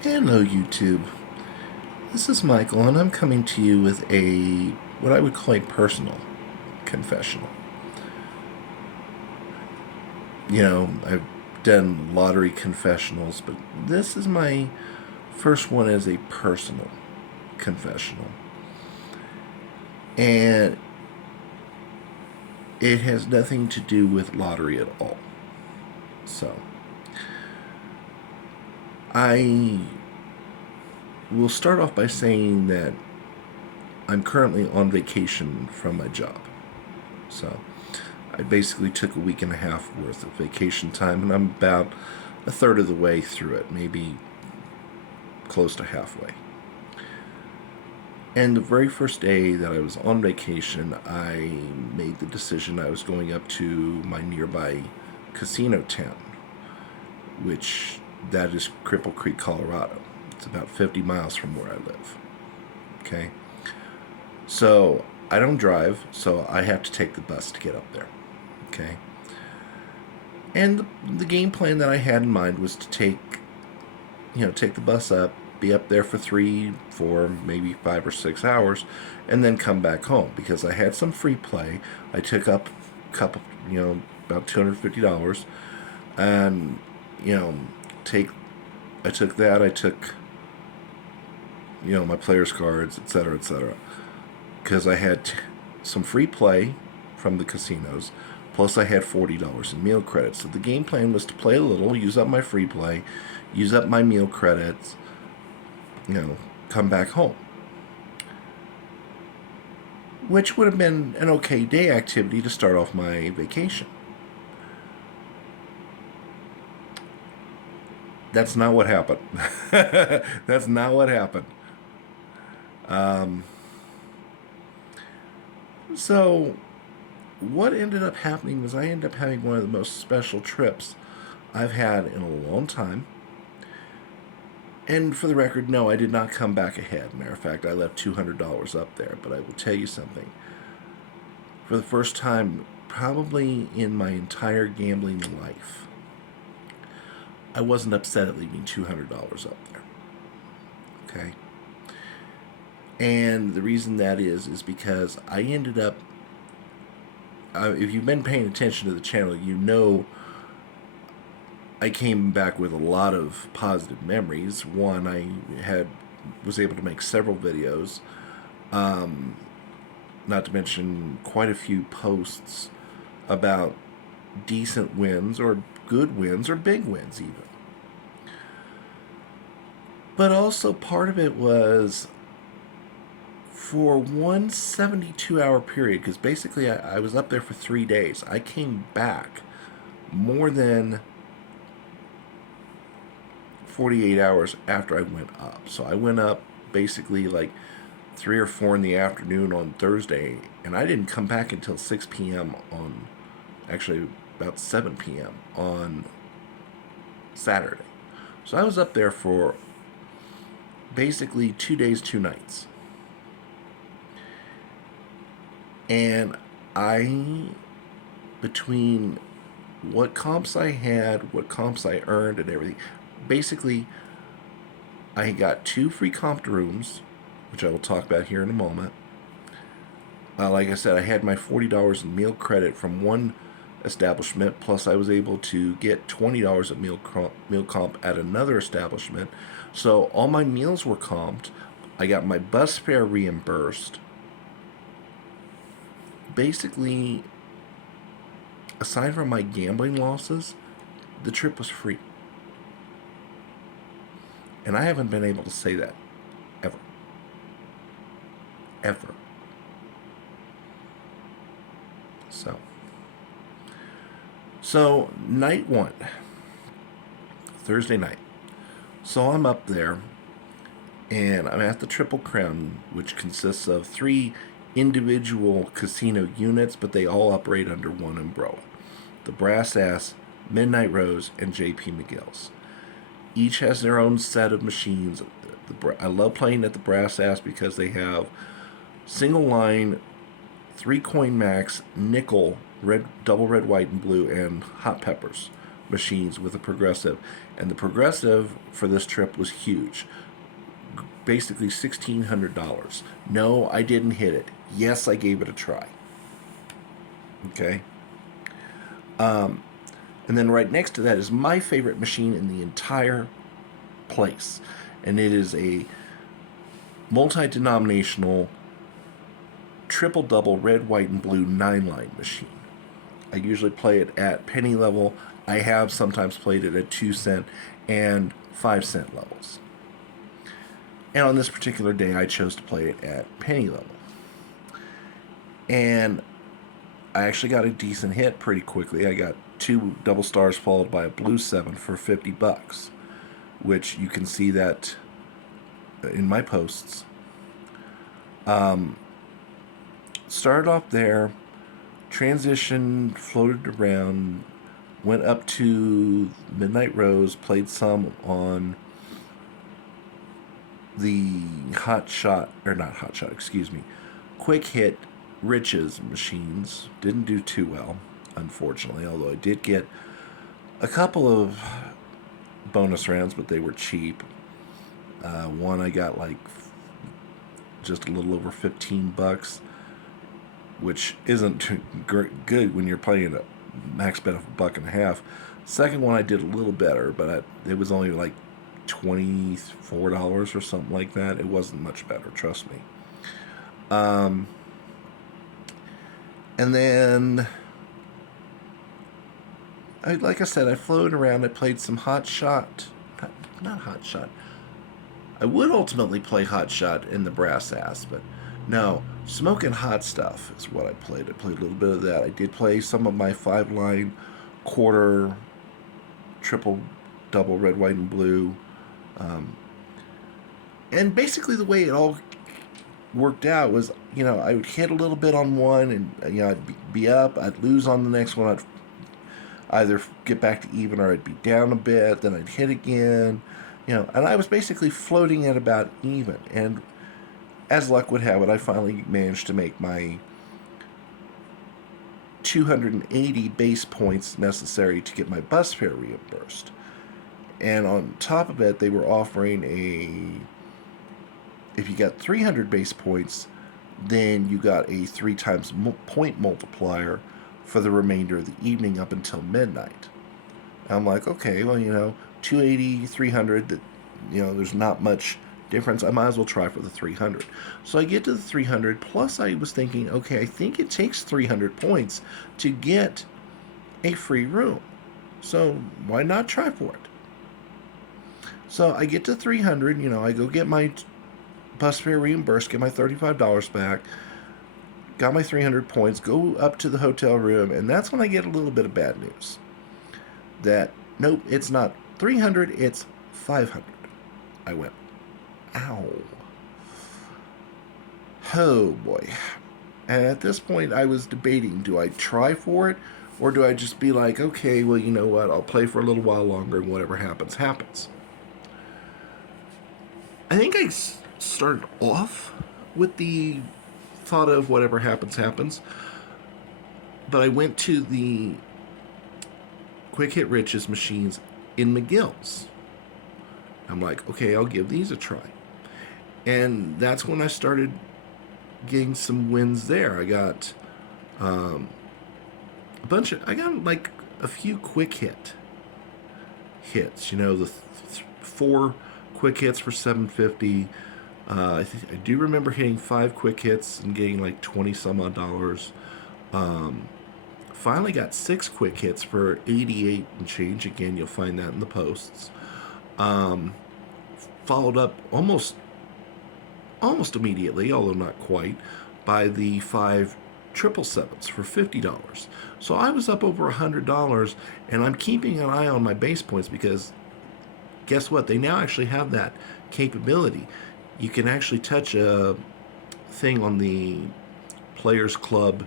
Hello, YouTube. This is Michael, and I'm coming to you with what I would call a personal confessional. I've done lottery confessionals, but this is my first one as a personal confessional. And it has nothing to do with lottery at all. So, I will start off by saying that I'm currently on vacation from my job. So, I basically took a week and a half worth of vacation time, and I'm about a third of the way through it, maybe close to halfway. And the very first day that I was on vacation, I made the decision I was going up to my nearby casino town, which that is Cripple Creek, Colorado. It's about 50 miles from where I live. Okay? So I don't drive, so I have to take the bus to get up there. Okay? And the game plan that I had in mind was to take the bus up, be up there for 3, 4, maybe 5 or 6 hours, and then come back home because I had some free play. I took up a couple, about $250, and take. I took that. I took my players cards, etc., etc. Because I had some free play from the casinos. Plus, I had $40 in meal credits. So the game plan was to play a little, use up my free play, use up my meal credits, come back home. Which would have been an okay day activity to start off my vacation. That's not what happened. That's not what happened. So, what ended up happening was I ended up having one of the most special trips I've had in a long time. And for the record, no, I did not come back ahead. Matter of fact, I left $200 up there. But I will tell you something. For the first time, probably in my entire gambling life, I wasn't upset at leaving $200 up there. Okay? And the reason that is because I ended up, if you've been paying attention to the channel, you know I came back with a lot of positive memories. One, was able to make several videos, not to mention quite a few posts about decent wins or good wins or big wins even. But also part of it was for one 72-hour period, because basically I was up there for 3 days. I came back more than 48 hours after I went up. So I went up basically like 3 or 4 in the afternoon on Thursday, and I didn't come back until 6 p.m. on, actually about 7 p.m. on Saturday. So I was up there for basically 2 days, 2 nights. And between what comps I had, what comps I earned, and everything, basically, I got 2 free comped rooms, which I will talk about here in a moment. Like I said, I had my $40 in meal credit from one establishment, plus I was able to get $20 of meal comp at another establishment. So all my meals were comped. I got my bus fare reimbursed. Basically, aside from my gambling losses, the trip was free. And I haven't been able to say that ever. Ever. So night 1, Thursday night. So I'm up there, and I'm at the Triple Crown, which consists of 3 individual casino units, but they all operate under one umbrella. The Brass Ass, Midnight Rose, and JP McGill's. Each has their own set of machines. I love playing at the Brass Ass because they have single line, 3 coin max, nickel, red, double red, white, and blue, and hot peppers machines with a progressive. And the progressive for this trip was huge. Basically $1,600. No, I didn't hit it. Yes, I gave it a try. Okay. And then right next to that is my favorite machine in the entire place. And it is a multi-denominational triple double red, white, and blue 9-line machine. I usually play it at penny level. I have sometimes played it at 2-cent and 5-cent levels. And on this particular day, I chose to play it at penny level. And I actually got a decent hit pretty quickly. I got 2 double stars followed by a blue 7 for $50, which you can see that in my posts. Started off there, transitioned, floated around, went up to Midnight Rose, played some on the Quick Hit Riches machines. Didn't do too well, unfortunately, although I did get a couple of bonus rounds, but they were cheap. One I got like just a little over $15, which isn't good when you're playing a max bet of $1.50. Second one I did a little better, but it was only like $24 or something like that. It wasn't much better, trust me. And then, like I said, I floated around. I played some Hot Shot. Not Hot Shot. I would ultimately play Hot Shot in the Brass Ass, but no. Smoking Hot Stuff is what I played. I played a little bit of that. I did play some of my 5-line, quarter, triple, double, red, white, and blue. And basically the way it all worked out was, I would hit a little bit on one and, I'd be up. I'd lose on the next one. I'd either get back to even or I'd be down a bit. Then I'd hit again. And I was basically floating at about even. And as luck would have it, I finally managed to make my 280 base points necessary to get my bus fare reimbursed. And on top of it, they were offering if you got 300 base points, then you got a 3 times point multiplier for the remainder of the evening up until midnight. And I'm like, okay, well, 280, 300, there's not much difference. I might as well try for the 300. So I get to the 300, plus I was thinking, okay, I think it takes 300 points to get a free room. So why not try for it? So I get to 300, I go get my bus fare reimbursed, get my $35 back, got my 300 points, go up to the hotel room, and that's when I get a little bit of bad news. That, nope, it's not 300, it's 500. I went, ow. Oh boy. And at this point I was debating, do I try for it or do I just be like, okay, well, you know what, I'll play for a little while longer and whatever happens, happens. I think I started off with the thought of whatever happens, happens. But I went to the Quick Hit Riches machines in McGill's. I'm like, okay, I'll give these a try. And that's when I started getting some wins there. I got I got like a few quick hits. The 4 quick hits for $7.50. I do remember hitting 5 quick hits and getting like 20 some odd dollars. Finally got 6 quick hits for 88 and change. Again, you'll find that in the posts. Followed up almost immediately, although not quite, by the 5 777s for $50. So I was up over $100, and I'm keeping an eye on my base points because guess what? They now actually have that capability. You can actually touch a thing on the Players Club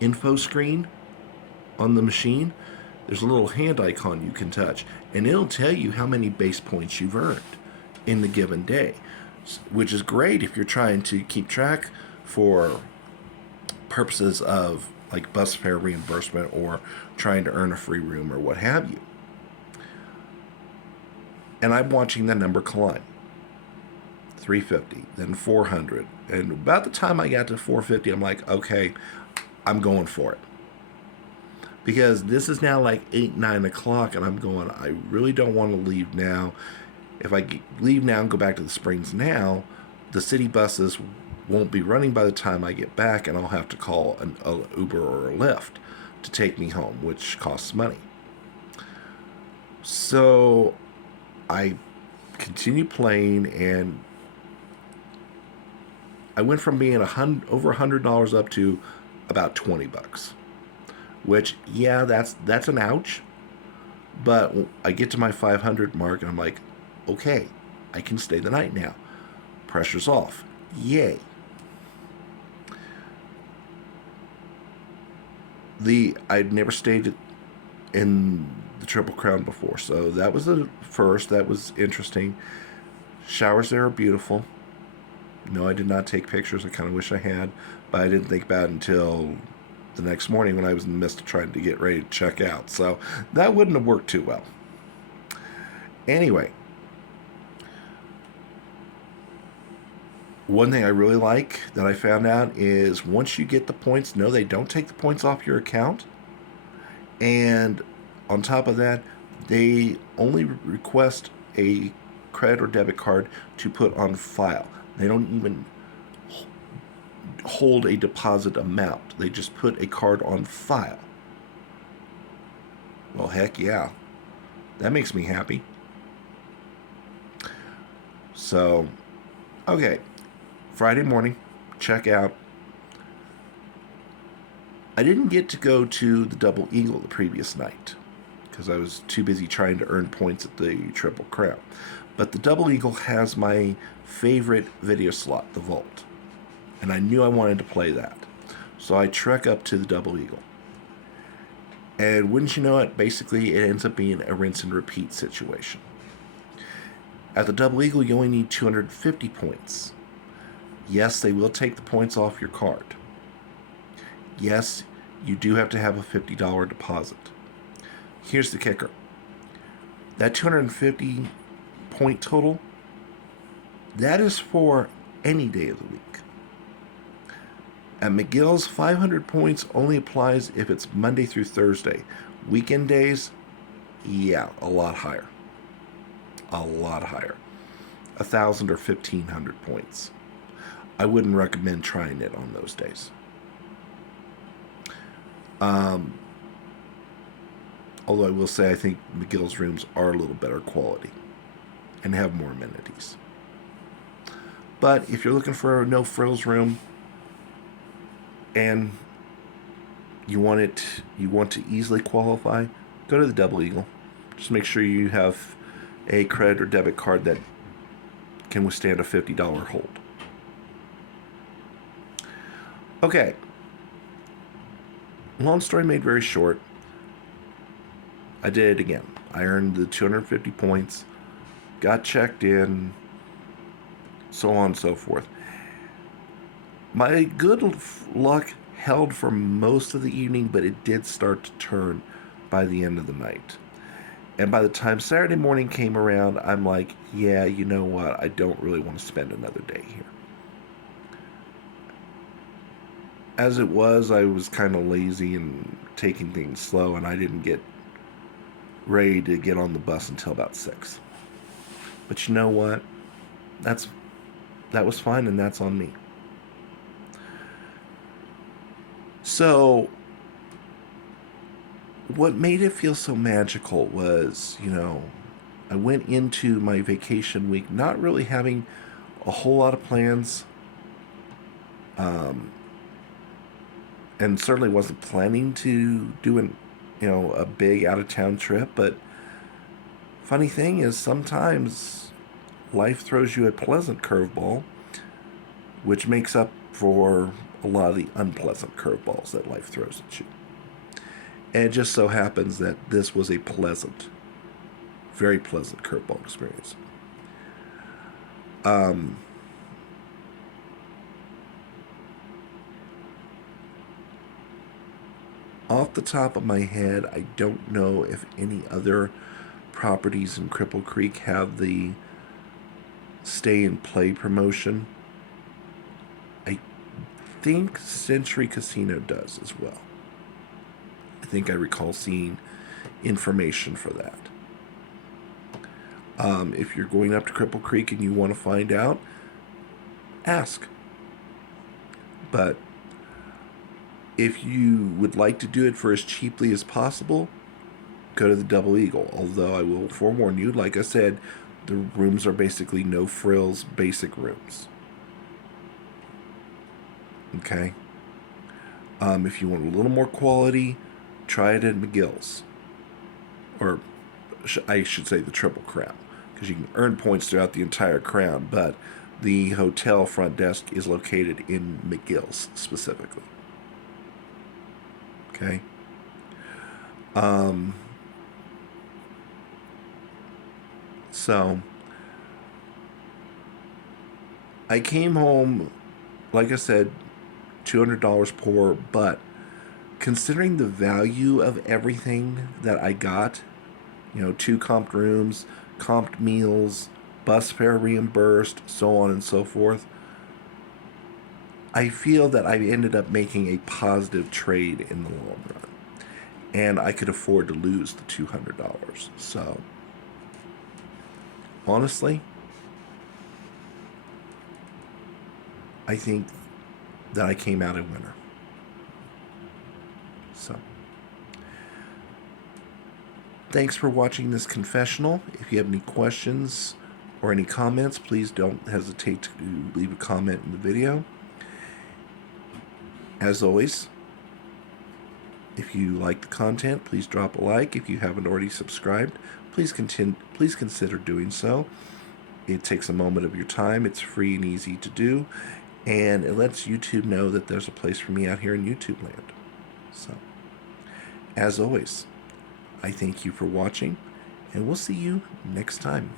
info screen on the machine. There's a little hand icon you can touch, and it'll tell you how many base points you've earned in the given day, which is great if you're trying to keep track for purposes of like bus fare reimbursement or trying to earn a free room or what have you. And I'm watching the number climb. 350, then 400. And about the time I got to 450, I'm like, okay, I'm going for it. Because this is now like 8, 9 o'clock, and I'm going, I really don't want to leave now. If I leave now and go back to the Springs now, the city buses won't be running by the time I get back, and I'll have to call an Uber or a Lyft to take me home, which costs money. So I continue playing, and I went from being over $100 up to about $20, which, yeah, that's an ouch. But I get to my 500 mark, and I'm like, okay, I can stay the night now. Pressure's off. Yay. I'd never stayed in the Triple Crown before, so that was the first. That was interesting. Showers there are beautiful. No, I did not take pictures. I kind of wish I had, but I didn't think about it until the next morning when I was in the midst of trying to get ready to check out. So that wouldn't have worked too well. Anyway, one thing I really like that I found out is once you get the points, no, they don't take the points off your account. And on top of that, they only request a credit or debit card to put on file. They don't even hold a deposit amount. They just put a card on file. Well, heck yeah. That makes me happy. So, okay. Friday morning, check out. I didn't get to go to the Double Eagle the previous night because I was too busy trying to earn points at the Triple Crown. But the Double Eagle has my favorite video slot, the Vault. And I knew I wanted to play that. So I trek up to the Double Eagle. And wouldn't you know it, basically it ends up being a rinse and repeat situation. At the Double Eagle, you only need 250 points. Yes, they will take the points off your card. Yes, you do have to have a $50 deposit. Here's the kicker. That 250 point total, that is for any day of the week. At McGill's, 500 points only applies if it's Monday through Thursday. Weekend days, yeah, a lot higher. A lot higher. 1,000 or 1,500 points. I wouldn't recommend trying it on those days. Although I will say I think McGill's rooms are a little better quality and have more amenities. But if you're looking for a no-frills room and you want to easily qualify, go to the Double Eagle. Just make sure you have a credit or debit card that can withstand a $50 hold. Okay. Long story made very short, I did it again. I earned the 250 points, got checked in, so on and so forth. My good luck held for most of the evening, but it did start to turn by the end of the night. And by the time Saturday morning came around, I'm like, yeah, you know what? I don't really want to spend another day here. As it was, I was kind of lazy and taking things slow, and I didn't get ready to get on the bus until about 6. But you know what? That was fine, and that's on me. So, what made it feel so magical was, I went into my vacation week not really having a whole lot of plans, and certainly wasn't planning to do a big out-of-town trip. But funny thing is, sometimes life throws you a pleasant curveball, which makes up for a lot of the unpleasant curveballs that life throws at you. And it just so happens that this was a pleasant, very pleasant curveball experience. Off the top of my head, I don't know if any other properties in Cripple Creek have the stay and play promotion. I think Century Casino does as well. I think I recall seeing information for that. If you're going up to Cripple Creek and you want to find out, ask. But if you would like to do it for as cheaply as possible, go to the Double Eagle. Although I will forewarn you, like I said, the rooms are basically no frills, basic rooms. Okay? If you want a little more quality, try it at McGill's. Or I should say the Triple Crown, because you can earn points throughout the entire Crown, but the hotel front desk is located in McGill's specifically. Okay? So I came home, like I said, $200 poor, but considering the value of everything that I got, 2 comped rooms, comped meals, bus fare reimbursed, so on and so forth, I feel that I ended up making a positive trade in the long run. And I could afford to lose the $200. So, honestly, I think that I came out a winner. So, thanks for watching this confessional. If you have any questions or any comments, please don't hesitate to leave a comment in the video. As always, if you like the content, please drop a like. If you haven't already subscribed, please consider doing so. It takes a moment of your time. It's free and easy to do, and it lets YouTube know that there's a place for me out here in YouTube land. So, as always, I thank you for watching, and we'll see you next time.